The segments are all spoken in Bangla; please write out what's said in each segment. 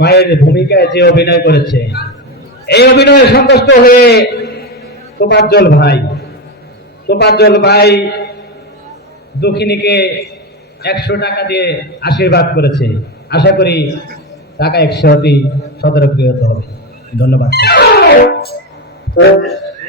মায়ের ভূমিকায় যে অভিনয় করেছে, এই অভিনয়ে সন্তুষ্ট হয়ে ভাই ভাই দক্ষিণীকে একশো টাকা দিয়ে আশীর্বাদ করেছে। আশা করি টাকা একশো অতি সদরপ্রিয়ত হবে। ধন্যবাদ।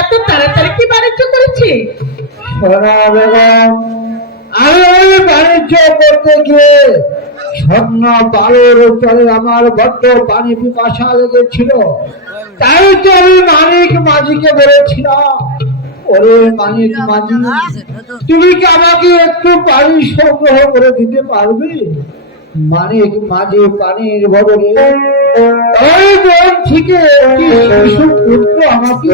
এত তাড়াতাড়ি কি বাণিজ্য করেছে? বাণিজ্য করতে গিয়ে স্বর্ণ বালুর উপরে আমার বড্ড পানি পিপাসা লেগেছিল। তাই তো আমি মানিক মাঝিকে বলেছিলাম। ওরে মানিক মাঝি, তুমি কি আমাকে একটু পানি সংগ্রহ করে দিতে পারবে? মানিক মাঝি পানির বদলে ওই বন থেকে একটি আমাকে